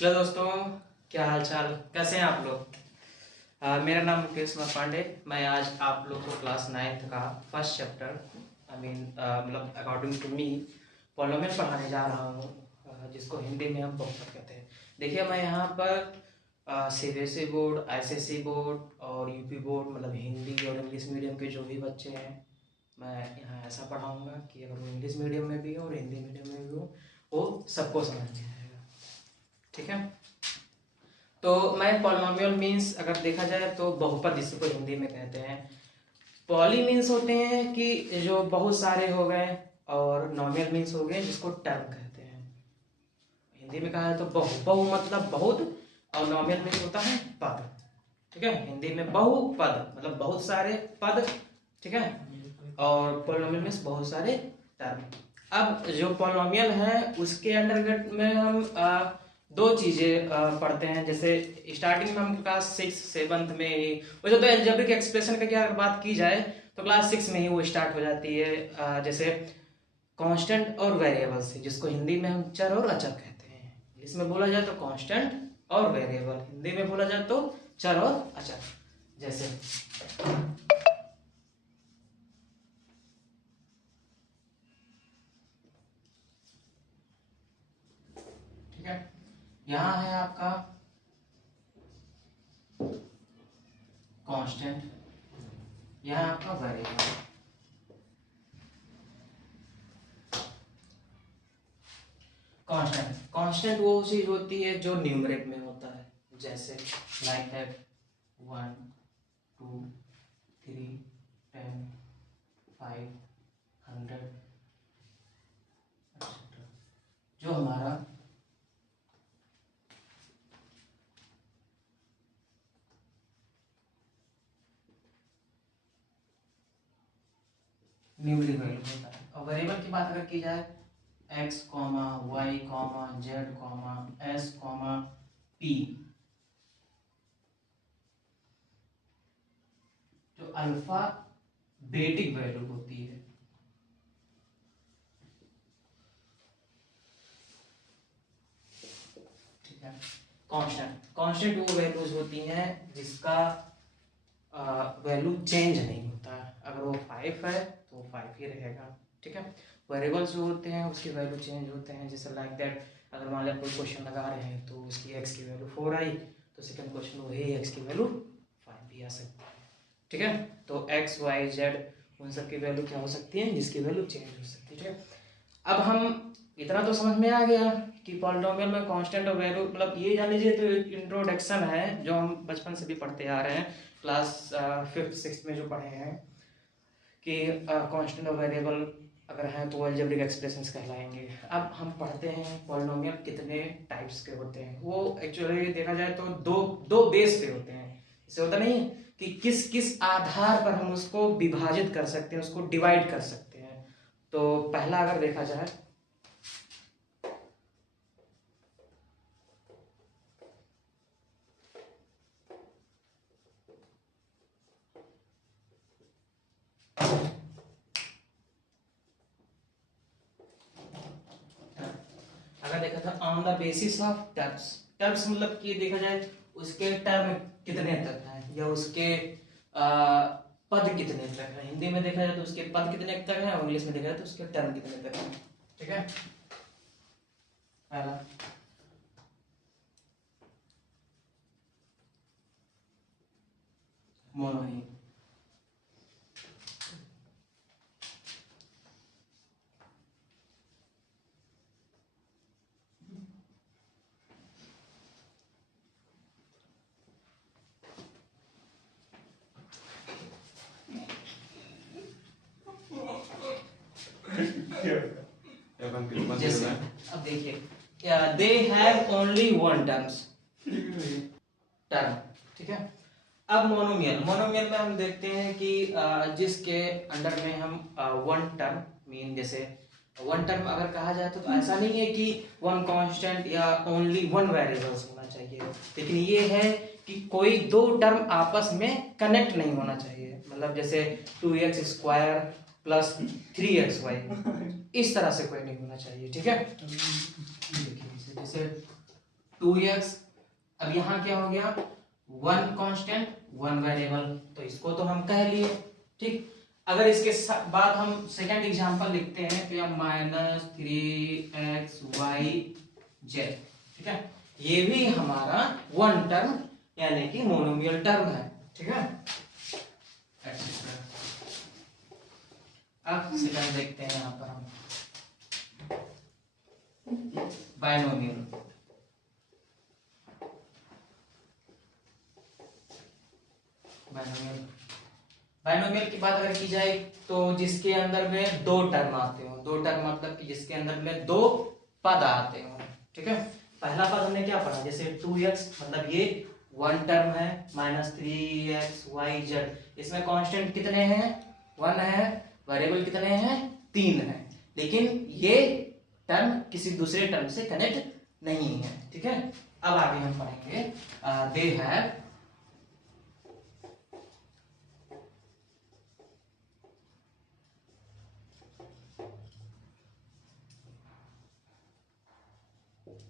Hello दोस्तों, क्या हाल चाल, कैसे हैं आप लोग। मेरा नाम मुकेश कुमार पांडे। मैं आज आप लोग को क्लास 9th का फर्स्ट चैप्टर मतलब अकॉर्डिंग टू मी पॉलिनोमियल पढ़ाने जा रहा हूँ, जिसको हिंदी में हम बहुपद कहते हैं। देखिए, मैं यहाँ पर सीबीएसई बोर्ड, आईसीएसई बोर्ड और यूपी बोर्ड मतलब हिंदी और इंग्लिश मीडियम के जो भी बच्चे हैं, मैं यहाँ ऐसा पढ़ाऊँगा कि अगर वो इंग्लिश मीडियम में भी हो और हिंदी मीडियम में भी हो, वो सबको समझ में आएगा। ठीक है। तो मैं पॉलिनोमियल मीन्स अगर देखा जाए तो बहुपद जिसको हिंदी में कहते हैं। पॉली मीन्स होते हैं कि जो बहुत सारे हो गए, और नॉमियल मीन्स हो गए जिसको टर्म कहते हैं। हिंदी में कहा है तो बहु मतलब बहुत, और नॉमियल मीन्स होता है पद। ठीक है। हिंदी में बहुपद मतलब बहुत सारे पद। ठीक है। और पॉलिनोमियल मीन्स बहुत सारे टर्म। अब जो पॉलिनोमियल है उसके अंतर्गत में हम दो चीजें पढ़ते हैं। जैसे स्टार्टिंग में हम क्लास 6-7 में ही, वैसे तो अलजेब्रिक एक्सप्रेशन का क्या बात की जाए तो क्लास 6 में ही वो स्टार्ट हो जाती है। जैसे कांस्टेंट और वेरिएबल से, जिसको हिंदी में हम चर और अचर कहते हैं। इसमें बोला जाए तो कांस्टेंट और वेरिएबल, हिंदी में बोला जाए तो चर और अचर। जैसे ठीक है, यहाँ है आपका कांस्टेंट, यहाँ आपका वेरिएबल। कांस्टेंट वो चीज होती है जो न्यूमरिक में होता है। जैसे लाइक दैट 1 2 3 10 5 100 एक्सेट्रा, जो हमारा न्यूमरिक वैल्यू होता है। और वेरिएबल की बात अगर की जाए, x, y, z, s, p, जो अल्फा बेटिक वैल्यू होती है। ठीक है। कांस्टेंट वो वैल्यूज होती हैं जिसका वैल्यू चेंज नहीं होता है। अगर वो 5 है तो वो 5 ही रहेगा। ठीक है। वेरिएबल्स जो होते हैं उसके वैल्यू चेंज होते हैं। जैसे लाइक दैट, अगर मान लिया कोई क्वेश्चन लगा रहे हैं तो उसकी x की वैल्यू 4 आई, तो सेकंड क्वेश्चन में वही x की वैल्यू 5 भी आ सकती है। ठीक है। तो x, y, z उन सब की वैल्यू क्या हो सकती है, जिसकी वैल्यू चेंज हो सकती है। ठीक है। अब हम इतना तो समझ में आ गया कि पॉलिनोमियल में कांस्टेंट और वैल्यू, मतलब ये जान लीजिए तो इंट्रोडक्शन है जो हम बचपन से भी पढ़ते आ रहे हैं, क्लास 5th-6th में जो पढ़े हैं कि कांस्टेंट और वेरिएबल अगर हैं तो अलजेब्रिक एक्सप्रेशंस कहलाएंगे। अब हम पढ़ते हैं पॉलिनोमियल कितने टाइप्स के होते हैं। वो एक्चुअली देखा जाए तो दो दो बेस पे होते हैं। इससे होता नहीं है कि किस किस आधार पर हम उसको विभाजित कर सकते हैं, उसको डिवाइड कर सकते हैं। तो पहला अगर देखा जाए, अगर देखा था on the basis of terms. Terms मतलब कि देखा जाए उसके टर्म कितने तक हैं, या उसके पद कितने तक हैं। हिंदी में देखा जाए तो उसके पद कितने तक हैं, और इंग्लिश में देखा जाए तो उसके टर्म कितने तक हैं। ठीक है। पहला मोनोहीन। जैसे अब देखिए, they have only one term. ठीक है। अब मोनोमियल में हम देखते हैं कि जिसके अंडर में हम वन टर्म मीन, जैसे वन टर्म अगर कहा जाए तो ऐसा नहीं है कि वन कांस्टेंट या ओनली वन वेरिएबल्स होना चाहिए, लेकिन ये है कि कोई दो टर्म आपस में कनेक्ट नहीं होना चाहिए। मतलब जैसे 2x² प्लस 3xy, इस तरह से कोई नहीं होना चाहिए। ठीक है। देखिए जैसे 2x। अब यहाँ क्या हो गया, 1 कांस्टेंट 1 वेरिएबल, तो इसको तो हम कह लिए। ठीक, अगर इसके बाद हम सेकंड एग्जांपल लिखते हैं तो यह -3xy z, ठीक है, ये भी हमारा वन टर्म यानी कि मोनोमियल टर्म है। ठीक है, अब सेकंड देखते हैं यहाँ पर हम बायनोमियल। बायनोमियल बायनोमियल की बात अगर की जाए तो जिसके अंदर में दो टर्म आते हो, दो टर्म मतलब कि जिसके अंदर में दो पद आते हो। ठीक है, पहला पद हमने क्या पढ़ा, जैसे 2x मतलब ये वन टर्म है, -3xyz, इसमें कांस्टेंट कितने हैं, 1 है, वेरिएबल कितने हैं, 3 है, लेकिन ये टर्म किसी दूसरे टर्म से कनेक्ट नहीं है। ठीक है, अब आगे हम पढ़ेंगे दे हैव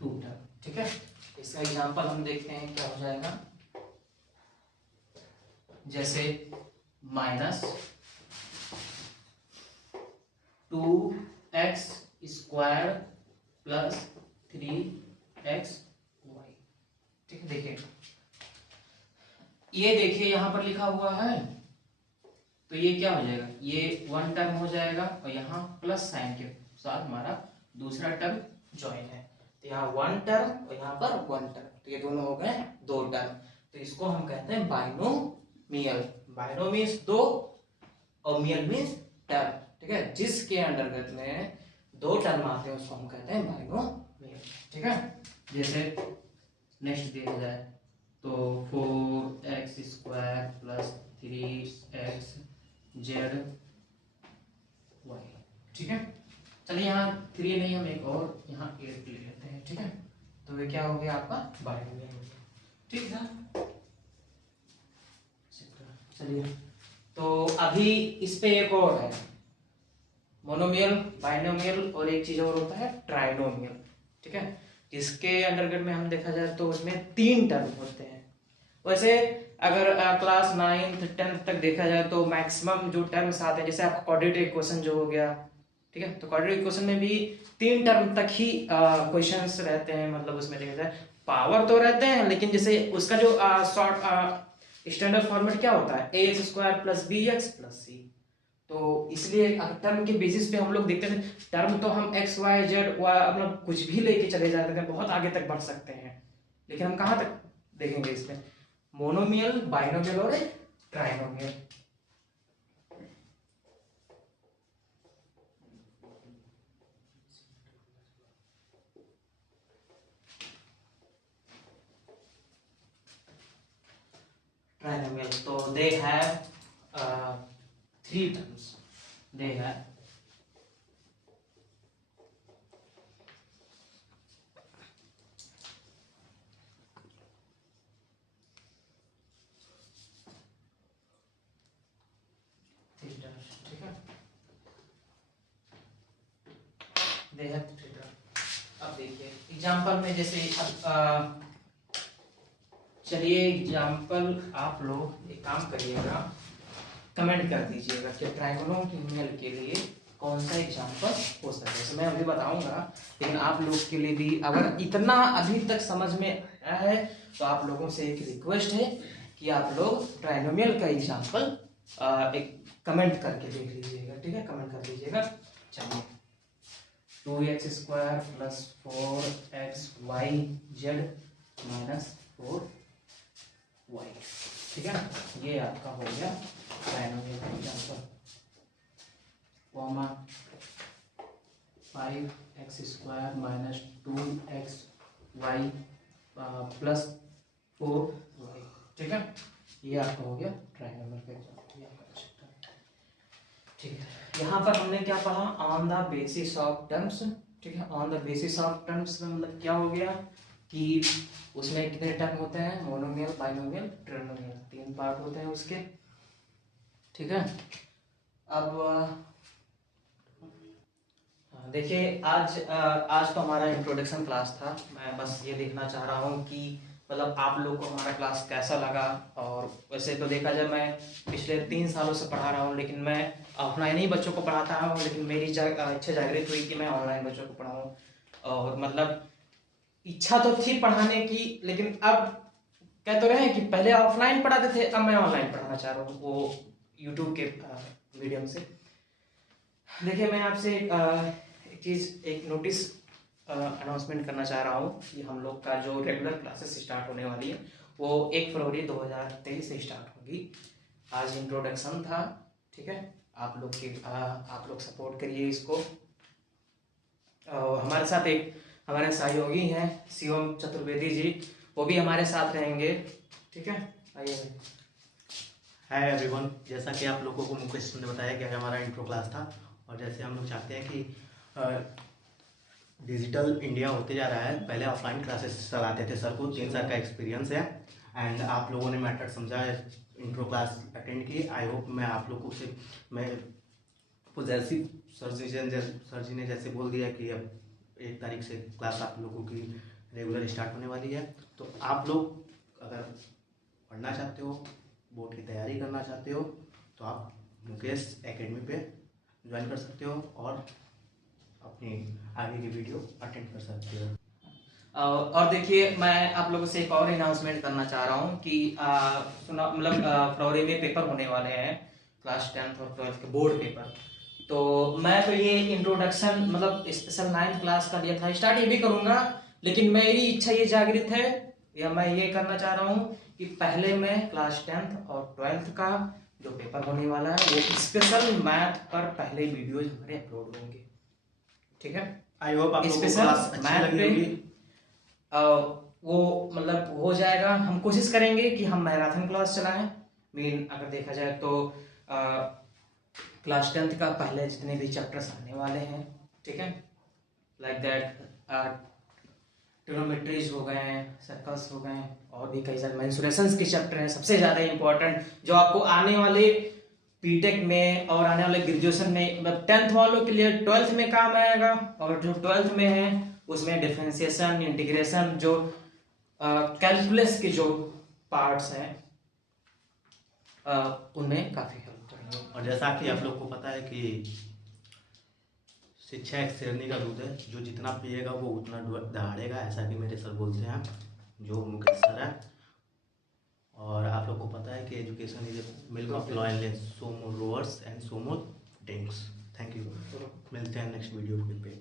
टू टर्म। ठीक है, इसका एग्जांपल हम देखते हैं क्या हो जाएगा, जैसे -2x² + 3xy। ठीक है, देखिए ये देखिए यहां पर लिखा हुआ है, तो ये क्या हो जाएगा, ये वन टर्म हो जाएगा और यहाँ प्लस साइन के साथ हमारा दूसरा टर्म ज्वाइन है, तो यहाँ वन टर्म और यहाँ पर वन टर्म, तो ये दोनों हो गए दो टर्म, तो इसको हम कहते हैं बाइनोमियल। बाइनो मीन्स दो और मियल मीन्स टर्म। ठीक है, जिसके अंतर्गत में दो टर्म आते हैं उसको हम कहते हैं बाइनोमियल। ठीक है, जैसे नेक्स्ट देखा जाए तो 4x² + 3xz y। ठीक है, चलिए यहाँ 3 नहीं, हम एक और यहाँ 8 ले लेते हैं। ठीक है, तो ये क्या हो गया आपका बाइनोमियल हो गया। ठीक है, चलिए तो अभी इस पे एक और है मोनोमियल, बाइनोमियल और एक चीज और होता है ट्राइनोमियल। ठीक है, जिसके अंतर्गत में हम देखा जाए तो उसमें 3 टर्म होते हैं। वैसे अगर क्लास 9th 10th तक देखा जाए तो मैक्सिमम जो टर्म्स आते हैं, जैसे आपका क्वाड्रेटिक इक्वेशन जो हो गया, ठीक है, तो क्वाड्रेटिक इक्वेशन में भी 3 टर्म तक ही क्वेश्चंस रहते हैं, मतलब उसमें देखा जाए पावर तो रहते हैं, लेकिन जैसे उसका जो शॉर्ट स्टैंडर्ड फॉर्मेट क्या होता है, ax² + bx + c। तो इसलिए टर्म के बेसिस पे हम लोग देखते हैं, टर्म तो हम x y z मतलब कुछ भी लेके चले जाते हैं, बहुत आगे तक बढ़ सकते हैं, लेकिन हम कहाँ तक देखेंगे इसमें, मोनोमियल, बाइनोमियल और ट्राइनोमियल। ट्राइनोमियल तो they have 3 terms, they have अब देखिए एग्जांपल में, जैसे अब चलिए एग्जांपल आप लोग एक काम करिएगा, कमेंट कर दीजिएगा कि ट्राइगोनोमियल के लिए कौन सा एग्जांपल हो सकता है। मैं अभी बताऊंगा, लेकिन आप लोग के लिए भी अगर इतना अभी तक समझ में आया है तो आप लोगों से एक रिक्वेस्ट है कि आप लोग ट्राइनोमियल का एग्जांपल एक कमेंट करके देख लीजिएगा। ठीक है, कमेंट कर दीजिएगा। चलिए 2x² + 4xyz - 4y। ठीक है, ये आपका हो गया ट्राइनोमियल का एग्जांपल। 5x² - 2xy + 4y। ठीक है, ये आपका हो गया ट्राइनोमियल का एग्जांपल। ठीक है, यहाँ पर हमने क्या पढ़ा, on the basis of terms. ठीक है, on the basis of terms में मतलब क्या हो गया कि उसमें कितने टर्म होते हैं, मोनोमियल, बाइनोमियल, ट्राइनोमियल, 3 पार्ट होते हैं उसके। ठीक है, अब देखिए आज तो हमारा इंट्रोडक्शन क्लास था। मैं बस ये देखना चाह रहा हूँ कि मतलब आप लोग को हमारा क्लास कैसा लगा। और वैसे तो देखा जाए मैं पिछले 3 सालों से पढ़ा रहा हूँ, लेकिन मैं ऑफलाइन ही बच्चों को पढ़ाता हूँ। लेकिन मेरी इच्छा जागृत हुई कि मैं ऑनलाइन बच्चों को पढ़ाऊँ। और मतलब इच्छा तो थी पढ़ाने की, लेकिन अब कह तो रहे हैं कि पहले ऑफलाइन पढ़ाते थे, अब मैं ऑनलाइन पढ़ाना चाह रहा हूँ, वो यूट्यूब के मीडियम से। देखिए मैं आपसे एक नोटिस अनाउंसमेंट करना चाह रहा हूँ कि हम लोग का जो रेगुलर क्लासेस स्टार्ट होने वाली है वो 1 फरवरी 2023 से स्टार्ट होगी। आज इंट्रोडक्शन था, ठीक है। आप लोग सपोर्ट करिए इसको। हमारे साथ एक हमारे सहयोगी हैं शिवम चतुर्वेदी जी, वो भी हमारे साथ रहेंगे, ठीक है। आइए। हाय एवरीवन, जैसा कि आप लोगों को मुकेश ने बताया कि हमारा इंट्रो क्लास था, और जैसे हम लोग चाहते हैं कि डिजिटल इंडिया होते जा रहा है। पहले ऑफलाइन क्लासेस चलाते थे, सर को 3 साल का एक्सपीरियंस है एंड आप लोगों ने मैटर समझा, इंट्रो क्लास अटेंड की। आई होप मैं आप लोगों से मैं जैसी सर जी ने जैसे बोल दिया कि अब 1 तारीख से क्लास आप लोगों की रेगुलर स्टार्ट होने वाली है, तो आप लोग अगर पढ़ना चाहते हो, बोर्ड की तैयारी करना चाहते हो, तो आप मुकेश एकेडमी पे ज्वाइन कर सकते हो और अपनी आगे की वीडियो अटेंड कर सकते हो। और देखिए मैं आप लोगों से एक और अनाउंसमेंट करना चाह रहा हूँ कि सुना मतलब फरवरी में पेपर होने वाले हैं, क्लास 10th और 12th के बोर्ड पेपर। तो मैं तो ये इंट्रोडक्शन मतलब स्पेशल 9th क्लास का लिया था, स्टार्ट ये भी करूँगा। लेकिन मेरी इच्छा ये जागृत है या मैं ये करना चाह रहा हूँ कि पहले मैं क्लास 10th और 12th का जो पेपर होने वाला है वो स्पेशल मैथ पर पहले वीडियोज हमारे अपलोड होंगे, ठीक है। आई होप आप लोगों को स्पेशल क्लास अच्छी मैथ लगी पे होगी। वो मतलब हो जाएगा। हम कोशिश करेंगे कि हम मैराथन क्लास चलाएं। मीन अगर देखा जाए तो क्लास 10th का पहले जितने भी चैप्टर्स आने वाले हैं, ठीक है, लाइक दैट ट्रिग्नोमेट्रीज हो गए, सर्कल्स हो गए, और भी कई सारे मेंसुरेशंस के चैप्टर हैं। सबसे ज़्यादा इंपॉर्टेंट जो आपको आने वाले बीटेक में और आने वाले ग्रेजुएशन में, मतलब 10th वालों के लिए 12th में काम आएगा, और जो 12th में है उसमें डिफरेंशिएशन, इंटीग्रेशन, जो कैलकुलस के जो पार्ट्स हैं उनमें काफ़ी हेल्प करेंगे। और जैसा कि आप लोग को पता है कि शिक्षा एक शेरनी का दूध है, जो जितना पिएगा वो उतना दहाड़ेगा, ऐसा कि मेरे सर बोलते हैं, जो मुकेश सर है। और आप लोग को पता है कि education is milk of loyal, so more roars and so more drinks. Thank you, मिलते हैं नेक्स्ट वीडियो पे।